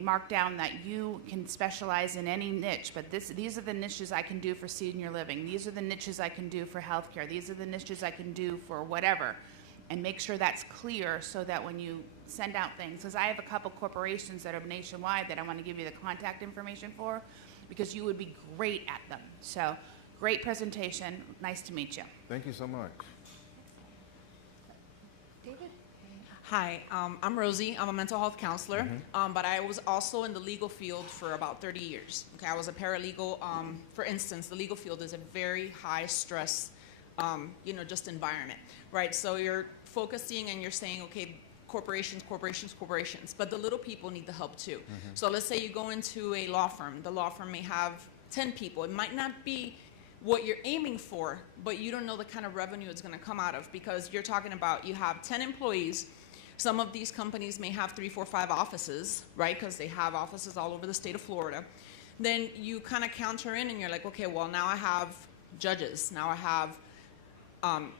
mark down that you can specialize in any niche, but these are the niches I can do for senior living. These are the niches I can do for healthcare. These are the niches I can do for whatever. And make sure that's clear so that when you send out things, because I have a couple corporations that are nationwide that I want to give you the contact information for, because you would be great at them. So, great presentation. Nice to meet you. Thank you so much. David? Hi, I'm Rosie. I'm a mental health counselor, but I was also in the legal field for about 30 years. Okay, I was a paralegal. For instance, the legal field is a very high stress, just environment, right? So you're focusing and you're saying, okay, corporations, but the little people need the help too. So let's say you go into a law firm. The law firm may have 10 people. It might not be what you're aiming for, but you don't know the kind of revenue it's going to come out of, because you're talking about you have 10 employees. Some of these companies may have 3, 4, 5 offices, right? Because they have offices all over the state of Florida. Then you kind of counter in and you're like, okay, well, now I have judges. Now I have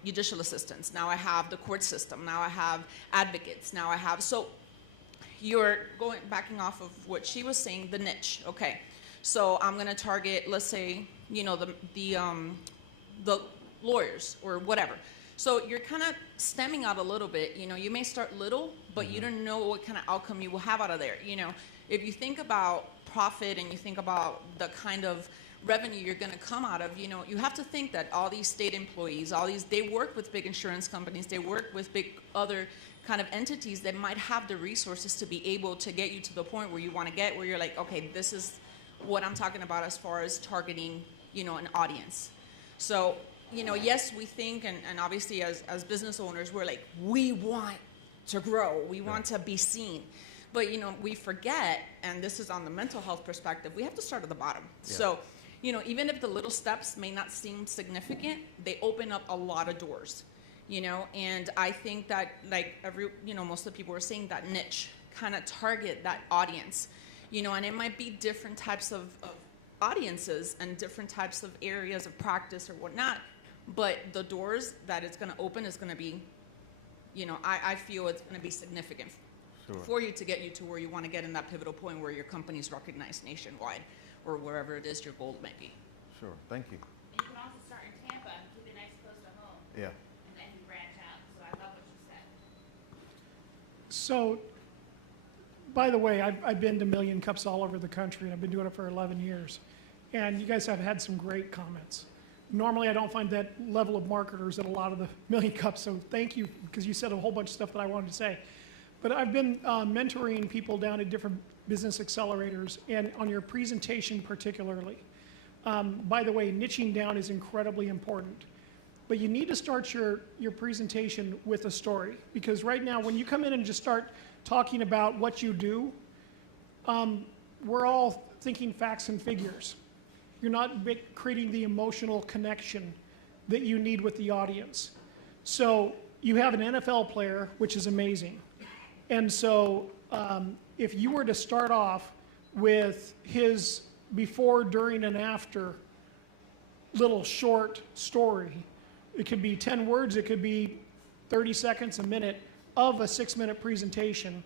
judicial assistants. Now I have the court system. Now I have advocates. Now I have, so you're backing off of what she was saying, the niche. Okay, so I'm going to target, let's say, the lawyers or whatever. So you're kind of stemming out a little bit. You may start little, but you don't know what kind of outcome you will have out of there. If you think about profit and you think about the kind of revenue you're going to come out of, you have to think that all these state employees, they work with big insurance companies, they work with big other kind of entities that might have the resources to be able to get you to the point where you want to get, where you're like, okay, this is what I'm talking about as far as targeting, an audience. So, yes, we think, and obviously as business owners, we're like, we want to grow, we want to be seen. But, we forget, and this is on the mental health perspective, we have to start at the bottom. Yeah. So, even if the little steps may not seem significant, they open up a lot of doors, and I think that, like most of the people were saying, that niche, kind of target that audience, and it might be different types of audiences and different types of areas of practice or whatnot, but the doors that it's going to open is going to be, I feel it's going to be significant for you to get you to where you want to get in that pivotal point where your company's recognized nationwide or wherever it is your goal might be. Sure, thank you. And you can also start in Tampa and keep it nice close to home. Yeah. And then you branch out. So I love what you said. So, by the way, I've been to Million Cups all over the country, and I've been doing it for 11 years. And you guys have had some great comments. Normally, I don't find that level of marketers at a lot of the Million Cups, so thank you, because you said a whole bunch of stuff that I wanted to say. But I've been mentoring people down at different business accelerators, and on your presentation particularly. By the way, niching down is incredibly important. But you need to start your presentation with a story, because right now, when you come in and just start talking about what you do, we're all thinking facts and figures. You're not creating the emotional connection that you need with the audience. So you have an NFL player, which is amazing. And so if you were to start off with his before, during, and after little short story, it could be 10 words, it could be 30 seconds, a minute of a 6-minute presentation,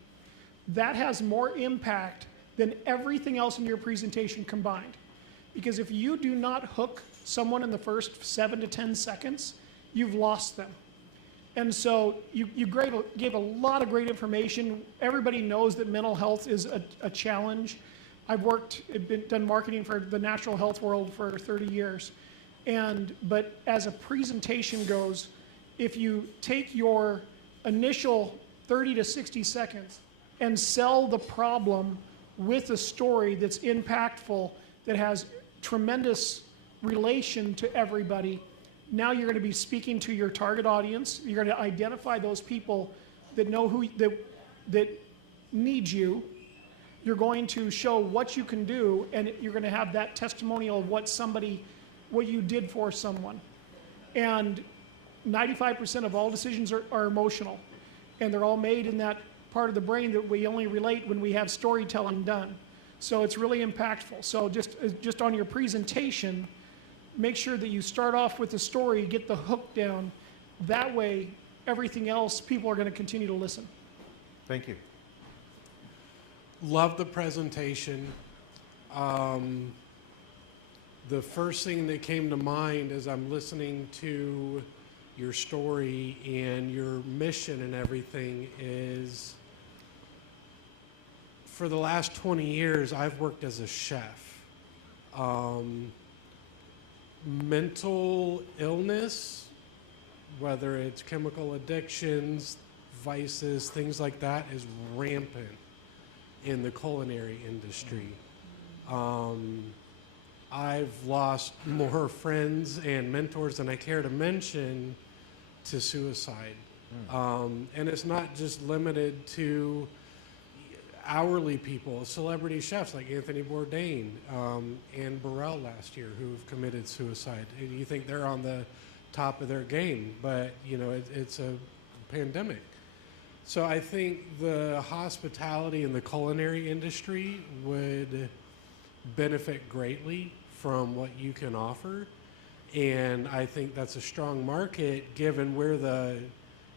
that has more impact than everything else in your presentation combined. Because if you do not hook someone in the first 7 to 10 seconds, you've lost them. And so you gave a lot of great information. Everybody knows that mental health is a challenge. I've done marketing for the natural health world for 30 years. But as a presentation goes, if you take your initial 30 to 60 seconds and sell the problem with a story that's impactful, that has tremendous relation to everybody, now you're going to be speaking to your target audience. You're going to identify those people that know that need you. You're going to show what you can do, and you're going to have that testimonial of what you did for someone. And 95% of all decisions are emotional, and they're all made in that part of the brain that we only relate when we have storytelling done. So it's really impactful. So just on your presentation, make sure that you start off with the story, get the hook down. That way, everything else, people are going to continue to listen. Thank you. Love the presentation. The first thing that came to mind as I'm listening to your story and your mission and everything is, for the last 20 years, I've worked as a chef. Mental illness, whether it's chemical addictions, vices, things like that, is rampant in the culinary industry. I've lost more friends and mentors than I care to mention to suicide. And it's not just limited to hourly people, celebrity chefs like Anthony Bourdain and Burrell last year who've committed suicide. And you think they're on the top of their game, but it's a pandemic. So I think the hospitality and the culinary industry would benefit greatly from what you can offer. And I think that's a strong market given we're the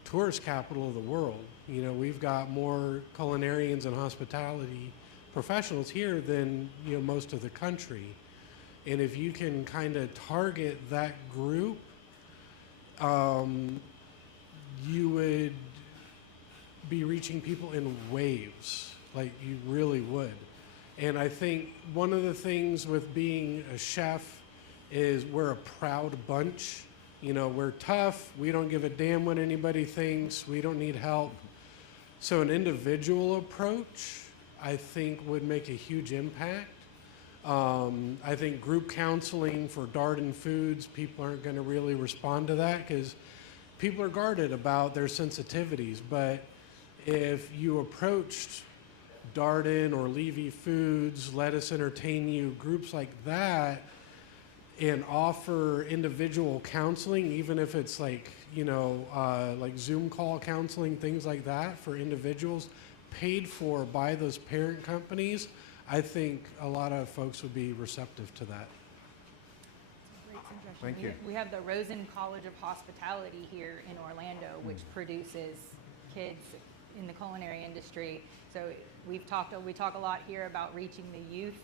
tourist capital of the world. We've got more culinarians and hospitality professionals here than most of the country. And if you can kind of target that group, you would be reaching people in waves, like you really would. And I think one of the things with being a chef is we're a proud bunch. We're tough. We don't give a damn what anybody thinks. We don't need help. So an individual approach, I think, would make a huge impact. I think group counseling for Darden Foods, people aren't going to really respond to that because people are guarded about their sensitivities. But if you approached Darden or Levy Foods, Let Us Entertain You, groups like that, and offer individual counseling, even if it's like Zoom call counseling, things like that for individuals, paid for by those parent companies, I think a lot of folks would be receptive to that. Great suggestion. Thank you. We have the Rosen College of Hospitality here in Orlando, which produces kids in the culinary industry. So we talk a lot here about reaching the youth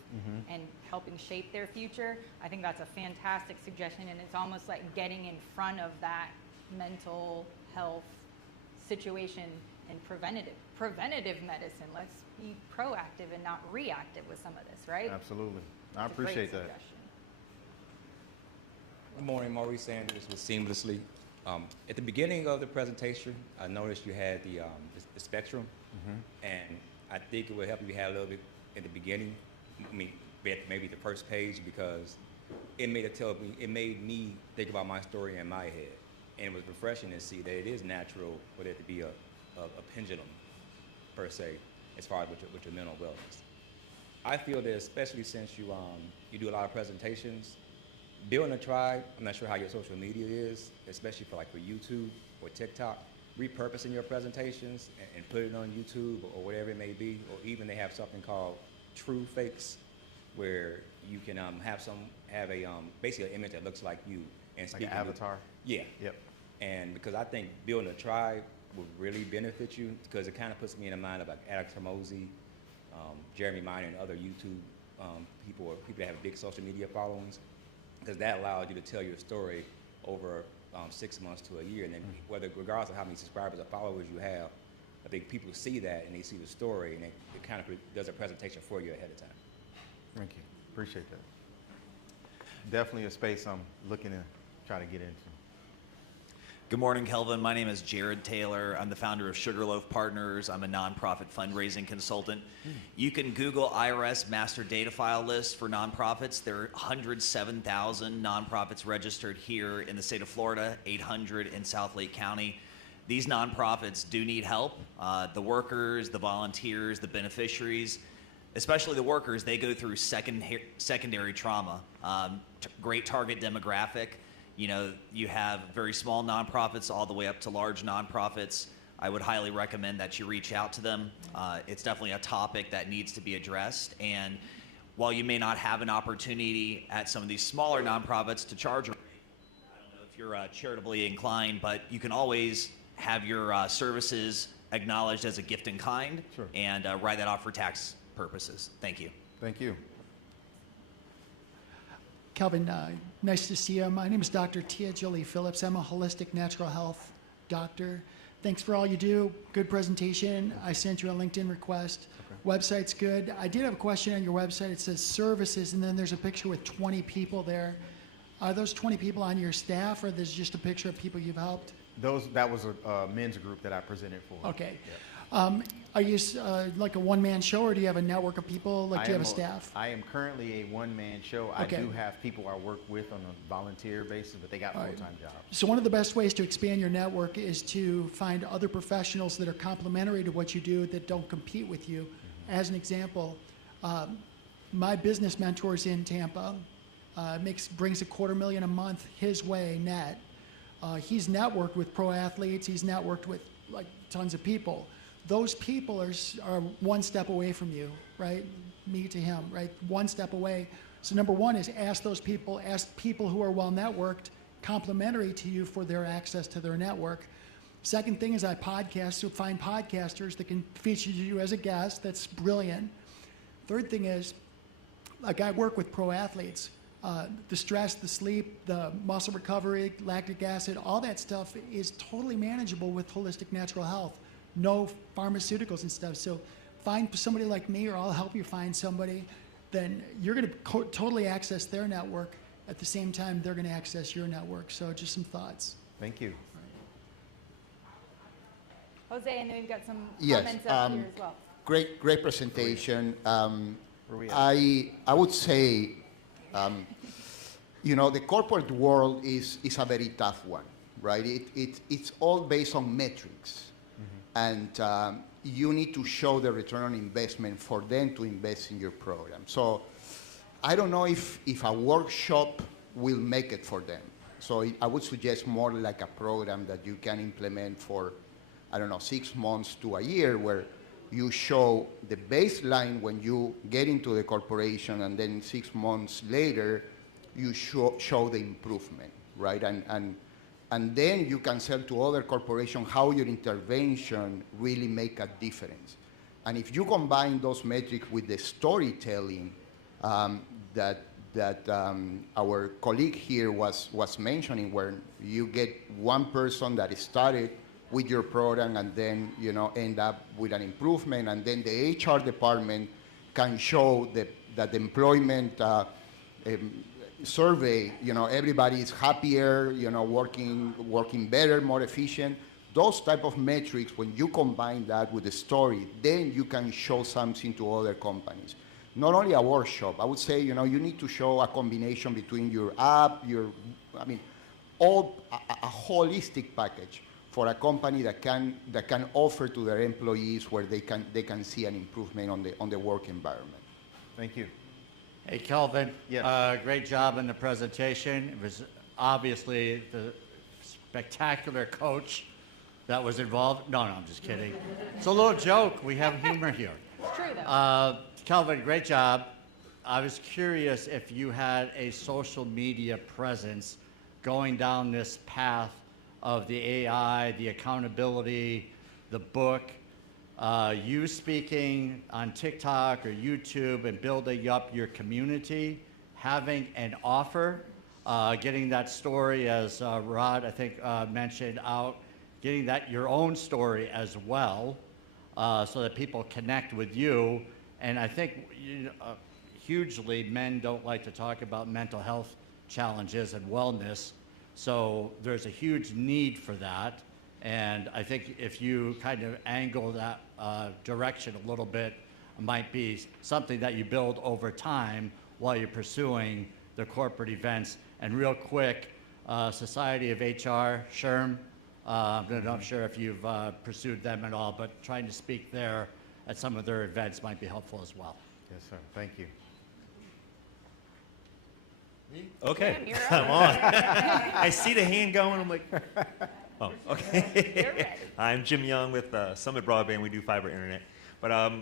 and helping shape their future. I think that's a fantastic suggestion, and it's almost like getting in front of that mental health situation and preventative medicine. Let's be proactive and not reactive with some of this, right? Absolutely. I It's a great appreciate that. suggestion. Good morning, Maurice Sanders with Seamlessly. At the beginning of the presentation, I noticed you had the spectrum, and I think it would help if you had a little bit in the beginning. Maybe the first page, because it made me think about my story in my head, and it was refreshing to see that it is natural for there to be a pendulum, per se, as far as with your mental wellness. I feel that especially since you do a lot of presentations, building a tribe. I'm not sure how your social media is, especially for YouTube or TikTok. Repurposing your presentations and put it on YouTube or whatever it may be, or even they have something called true fakes, where you can have a basically an image that looks like you and Like an speak avatar? Yeah. Yep. And because I think building a tribe would really benefit you, because it kind of puts me in the mind of like Alex Hormozy, Jeremy Miner, and other YouTube people that have big social media followings, because that allows you to tell your story over 6 months to a year, and then regardless of how many subscribers or followers you have, I think people see that and they see the story, and it kind of does a presentation for you ahead of time. Thank you. Appreciate that. Definitely a space I'm looking to try to get into. Good morning, Kelvin. My name is Jared Taylor. I'm the founder of Sugarloaf Partners. I'm a nonprofit fundraising consultant. You can Google IRS master data file list for nonprofits. There are 107,000 nonprofits registered here in the state of Florida, 800 in South Lake County. These nonprofits do need help. The workers, the volunteers, the beneficiaries, especially the workers, they go through secondary trauma. Great target demographic. You have very small nonprofits all the way up to large nonprofits. I would highly recommend that you reach out to them. It's definitely a topic that needs to be addressed. And while you may not have an opportunity at some of these smaller nonprofits to charge a rate, I don't know if you're charitably inclined, but you can always have your services acknowledged as a gift in kind. Sure. And write that off for tax purposes. Thank you. Thank you. Kelvin, nice to see you. My name is Dr. Tia Jolie Phillips. I'm a holistic natural health doctor. Thanks for all you do. Good presentation. I sent you a LinkedIn request. Okay. Website's good. I did have a question on your website. It says services, and then there's a picture with 20 people there. Are those 20 people on your staff, or there's just a picture of people you've helped? That was a men's group that I presented for. Okay. Yeah. Are you like a one-man show, or do you have a network of people? Like, do you have a staff? I am currently a one-man show. Okay. I do have people I work with on a volunteer basis, but they got full-time jobs. So one of the best ways to expand your network is to find other professionals that are complementary to what you do that don't compete with you. Mm-hmm. As an example, my business mentor's in Tampa, brings $250,000 a month his way net. He's networked with pro athletes. He's networked with like tons of people. Those people are one step away from you, right? Me to him, right? One step away. So number one is ask people who are well networked, complementary to you for their access to their network. Second thing is I podcast, so find podcasters that can feature you as a guest. That's brilliant. Third thing is, like I work with pro athletes. The stress, the sleep, the muscle recovery, lactic acid, all that stuff is totally manageable with holistic natural health. No pharmaceuticals and stuff. So find somebody like me, or I'll help you find somebody. Then you're going to totally access their network. At the same time, they're going to access your network. So just some thoughts. Thank you. Jose, and then we've got some Yes, comments up here as well. great presentation. Where we at? I would say, the corporate world is a very tough one, right? It's all based on metrics. Mm-hmm. And you need to show the return on investment for them to invest in your program. So I don't know if a workshop will make it for them. So I would suggest more like a program that you can implement for, 6 months to a year, where you show the baseline when you get into the corporation, and then 6 months later, you show the improvement, right? And then you can sell to other corporations how your intervention really make a difference. And if you combine those metrics with the storytelling that our colleague here was mentioning, where you get one person that started with your program and then end up with an improvement, and then the HR department can show that the employment survey, everybody is happier, working better, more efficient. Those type of metrics, when you combine that with the story, then you can show something to other companies. Not only a workshop, I would say, you need to show a combination between your app, a holistic package for a company that can offer to their employees, where they can see an improvement on the work environment. Thank you. Hey, Kelvin. Yes. Great job in the presentation. It was obviously the spectacular coach that was involved. No, I'm just kidding. It's a little joke. We have humor here. It's true, though. Kelvin, great job. I was curious if you had a social media presence going down this path of the AI, the accountability, the book, you speaking on TikTok or YouTube and building up your community, having an offer, getting that story, as Rod, I think, mentioned out, getting that your own story as well, so that people connect with you. And I think hugely men don't like to talk about mental health challenges and wellness. So there's a huge need for that. And I think if you kind of angle that direction a little bit, it might be something that you build over time while you're pursuing the corporate events. And real quick, Society of HR, SHRM, I'm not sure if you've pursued them at all, but trying to speak there at some of their events might be helpful as well. Yes, sir. Thank you. Okay, Sam, you're up. come on. I see the hand going. I'm like, oh, You're okay. ready. I'm Jim Young with Summit Broadband. We do fiber internet. But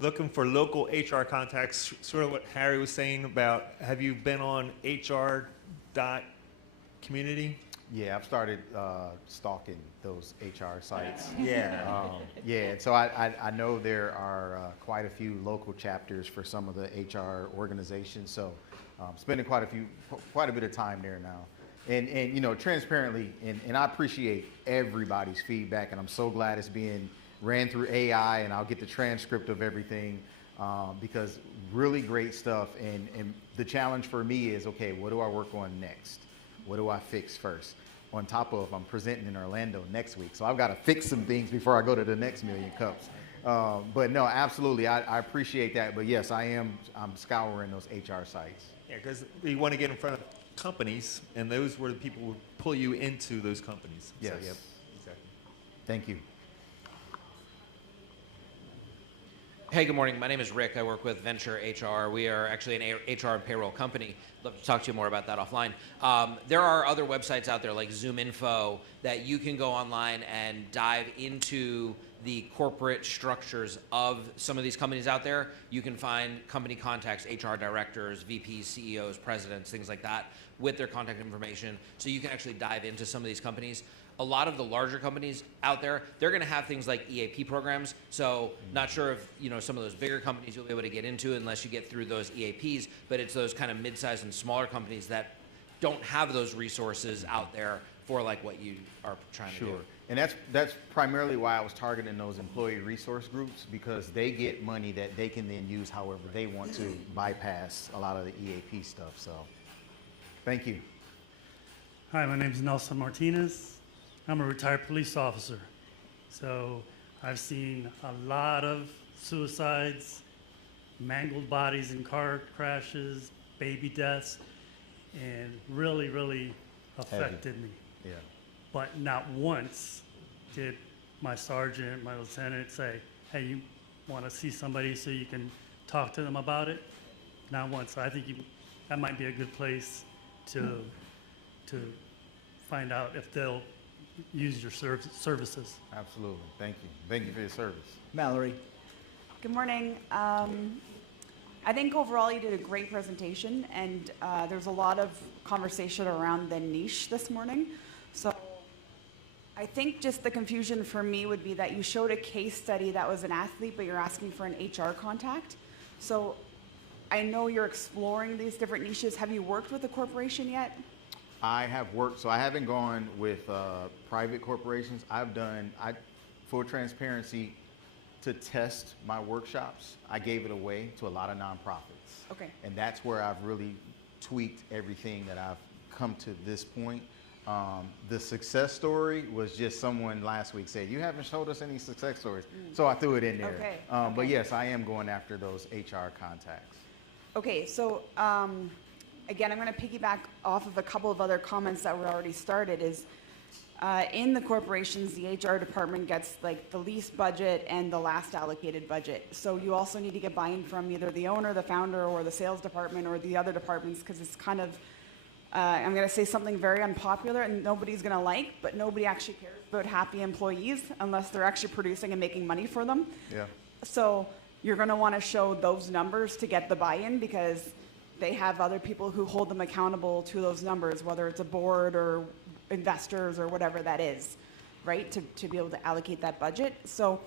looking for local HR contacts, sort of what Harry was saying about, have you been on HR.community? Yeah, I've started stalking those HR sites. Yeah. Yeah, and so I know there are quite a few local chapters for some of the HR organizations. So spending quite a bit of time there now. And you know, transparently, and I appreciate everybody's feedback, and I'm so glad it's being ran through AI, and I'll get the transcript of everything because really great stuff. And the challenge for me is, okay, what do I work on next? What do I fix first? On top of, I'm presenting in Orlando next week, so I've got to fix some things before I go to the next Million Cups. But no, absolutely, I appreciate that. But yes, I'm scouring those HR sites. Yeah, because you want to get in front of companies, and those were the people who would pull you into those companies. Yes. So, yep, exactly. Thank you. Hey, good morning. My name is Rick. I work with Venture HR. We are actually an HR and payroll company. Love to talk to you more about that offline. There are other websites out there like ZoomInfo that you can go online and dive into the corporate structures of some of these companies out there. You can find company contacts, HR directors, VPs, CEOs, presidents, things like that with their contact information. So you can actually dive into some of these companies. A lot of the larger companies out there, they're going to have things like EAP programs. So not sure if, you know, some of those bigger companies you'll be able to get into unless you get through those EAPs, but it's those kind of mid-sized and smaller companies that don't have those resources out there for like what you are trying to do. Sure. And that's primarily why I was targeting those employee resource groups, because they get money that they can then use however they want to bypass a lot of the EAP stuff. So thank you. Hi, my name is Nelson Martinez. I'm a retired police officer. So I've seen a lot of suicides, mangled bodies in car crashes, baby deaths, and really, really affected me. Yeah. But not once did my sergeant, my lieutenant say, hey, you want to see somebody so you can talk to them about it? Not once. So I think that might be a good place to find out if they'll use your services. Absolutely. Thank you. Thank you for your service. Mallory. Good morning. I think overall you did a great presentation, and there's a lot of conversation around the niche this morning. So I think just the confusion for me would be that you showed a case study that was an athlete, but you're asking for an HR contact. So I know you're exploring these different niches. Have you worked with a corporation yet? I have worked, so I haven't gone with private corporations. Full transparency, to test my workshops, I gave it away to a lot of nonprofits. Okay. And that's where I've really tweaked everything that I've come to this point. The success story was just someone last week said, you haven't showed us any success stories. So I threw it in there. Okay. But yes, I am going after those HR contacts. Okay, so again, I'm going to piggyback off of a couple of other comments that were already started. Is in the corporations, the HR department gets like the least budget and the last allocated budget. So you also need to get buy-in from either the owner, the founder, or the sales department, or the other departments, because it's kind of, I'm going to say something very unpopular and nobody's going to like, but nobody actually cares about happy employees unless they're actually producing and making money for them. Yeah. So you're going to want to show those numbers to get the buy-in, because they have other people who hold them accountable to those numbers, whether it's a board or investors or whatever that is, right, to be able to allocate that budget. So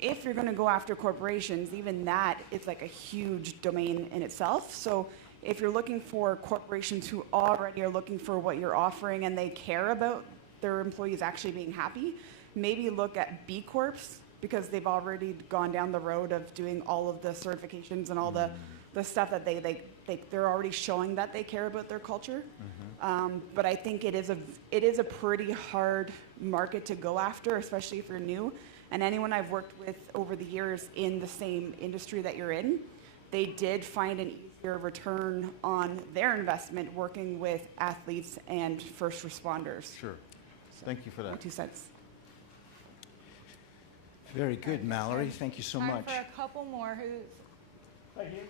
if you're going to go after corporations, even that is like a huge domain in itself. So if you're looking for corporations who already are looking for what you're offering and they care about their employees actually being happy, maybe look at B Corps, because they've already gone down the road of doing all of the certifications and all the stuff that they're already showing that they care about their culture. But I think it is a pretty hard market to go after, especially if you're new. And anyone I've worked with over the years in the same industry that you're in, they did find an easier return on their investment working with athletes and first responders. Sure. Thank you for that. My 2 cents. Very good, Mallory. Thank you so Time much. for a couple more. Okay.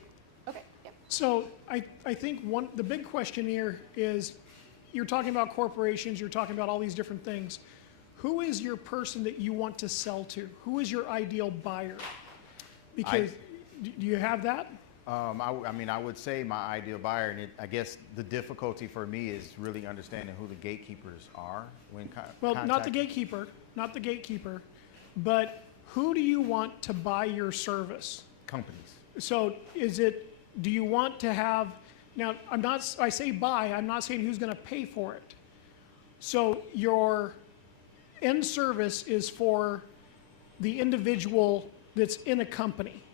Yep. So I think the big question here is, you're talking about corporations, you're talking about all these different things. Who is your person that you want to sell to? Who is your ideal buyer? Because, do you have that? I mean, I would say my ideal buyer, and I guess the difficulty for me is really understanding who the gatekeepers are when Well, not the gatekeeper, but who do you want to buy your service? companies. So do you want to have, now, I say buy, I'm not saying who's going to pay for it. So your end service is for the individual that's in a company.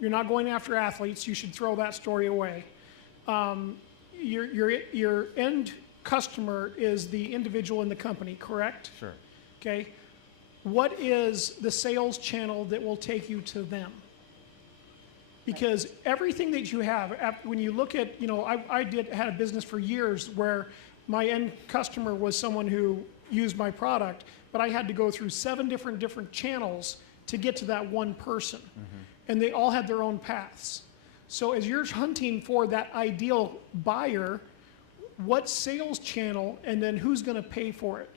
You're not going after athletes. You should throw that story away. Your end customer is the individual in the company, correct? Sure. Okay. What is the sales channel that will take you to them? Because everything that you have, when you look at, I had a business for years where my end customer was someone who used my product, but I had to go through 7 different channels to get to that one person. And they all had their own paths. So as you're hunting for that ideal buyer, what sales channel and then who's going to pay for it?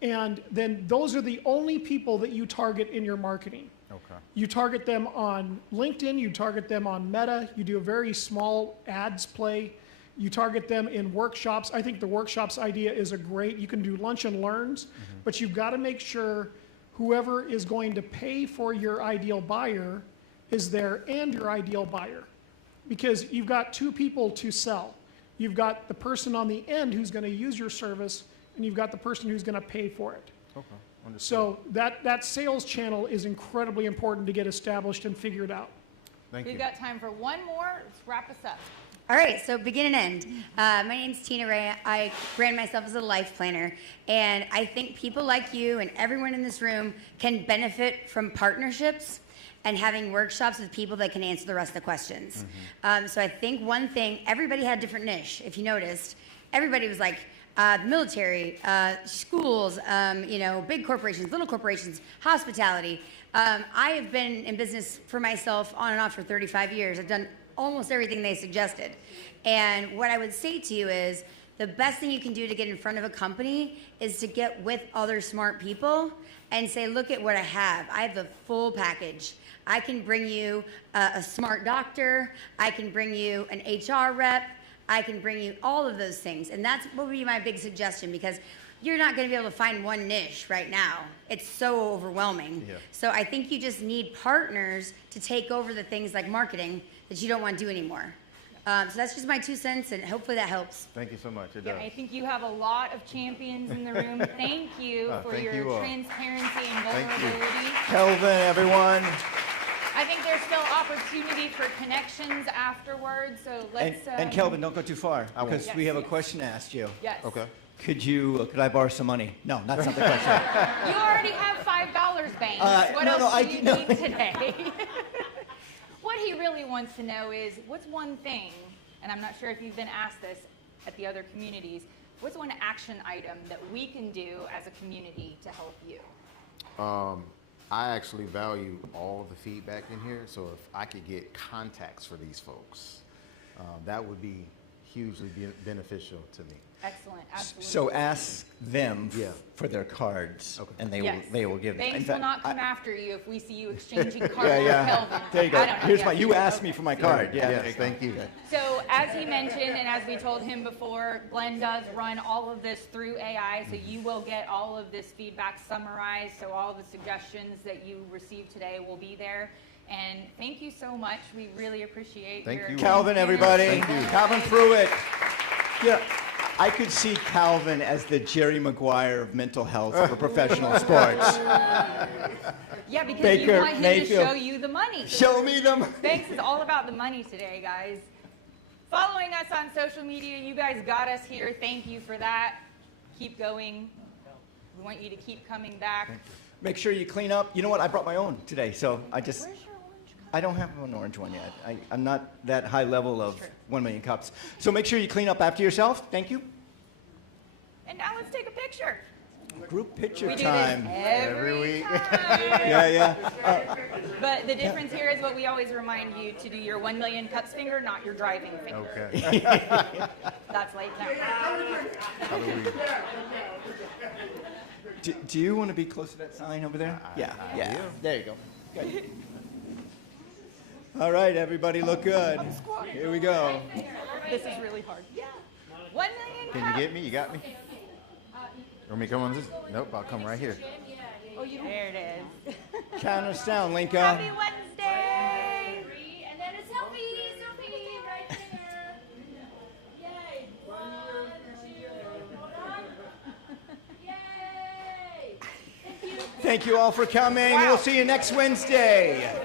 And then those are the only people that you target in your marketing. Okay. You target them on LinkedIn, you target them on Meta, you do a very small ads play, you target them in workshops. I think the workshops idea is you can do lunch and learns, but you've got to make sure whoever is going to pay for your ideal buyer is there and your ideal buyer. Because you've got 2 people to sell. You've got the person on the end who's going to use your service, and you've got the person who's going to pay for it. Okay. Understood. So that sales channel is incredibly important to get established and figured out. Thank We've you. got time for one more. Let's wrap us up. All right, so begin and end. My name's Tina Ray. I brand myself as a life planner, and I think people like you and everyone in this room can benefit from partnerships and having workshops with people that can answer the rest of the questions. So I think one thing, everybody had a different niche, if you noticed. Everybody was like, military, schools, big corporations, little corporations, hospitality. I have been in business for myself on and off for 35 years. I've done almost everything they suggested. And what I would say to you is the best thing you can do to get in front of a company is to get with other smart people and say, look at what I have. I have the full package. I can bring you a smart doctor. I can bring you an HR rep. I can bring you all of those things. And that's what would be my big suggestion, because you're not going to be able to find one niche right now. It's so overwhelming. Yeah. So I think you just need partners to take over the things like marketing that you don't want to do anymore. So that's just my 2 cents, and hopefully that helps. Thank you so much. It Yeah, does. I think you have a lot of champions in the room. Thank you for thank your you all. transparency and Thank you. vulnerability. Kelvin, everyone. I think there's still opportunity for connections afterwards, so let's... And Kelvin, don't go too far, I won't. because Yes, we have a yes. question to ask you. Yes. Okay. Could I borrow some money? No, that's not the question. You already have $5 banked. What no, else no, do you need today? What he really wants to know is, what's one thing, and I'm not sure if you've been asked this at the other communities, what's one action item that we can do as a community to help you? I actually value all of the feedback in here, so if I could get contacts for these folks, that would be hugely beneficial to me. Excellent, absolutely. So ask them for their cards, and they will give them. Banks will not come after you if we see you exchanging cards with yeah. Kelvin. There you go. I don't know. Here's Yeah. my. You asked me for my card. Yeah. Yes, thank you. So as he mentioned, and as we told him before, Glenn does run all of this through AI, so you will get all of this feedback summarized, so all the suggestions that you received today will be there. And thank you so much. We really appreciate your... Calvin, everybody. Thank you. Calvin Pruitt. Yeah. I could see Calvin as the Jerry Maguire of mental health for professional sports. Yeah, because Baker you want him Mayfield. to show you the money. Show me them. Thanks is all about the money today, guys. Following us on social media, you guys got us here. Thank you for that. Keep going. We want you to keep coming back. Make sure you clean up. You know what? I brought my own today, so Where's your orange cup? I don't have an orange one yet. I'm not that high level of 1 million cups. So make sure you clean up after yourself. Thank you. And now let's take a picture. Group picture We do time. this every week. Yeah. But the difference here is what we always remind you to do your 1 million cups finger, not your driving finger. Okay. That's late now. Do you want to be close to that sign over there? Yeah. There you go. Good. All right, everybody, look good. Here we go. This is really hard. 1 million Can you get me? You got me? Want me to come on this? Nope, I'll come right here. Oh, you there it is. Count us down, Linka. Happy Wednesday. And then a selfie right there. Yay. 1, 2, hold on. Yay. Thank you. Thank you all for coming. Wow. We'll see you next Wednesday.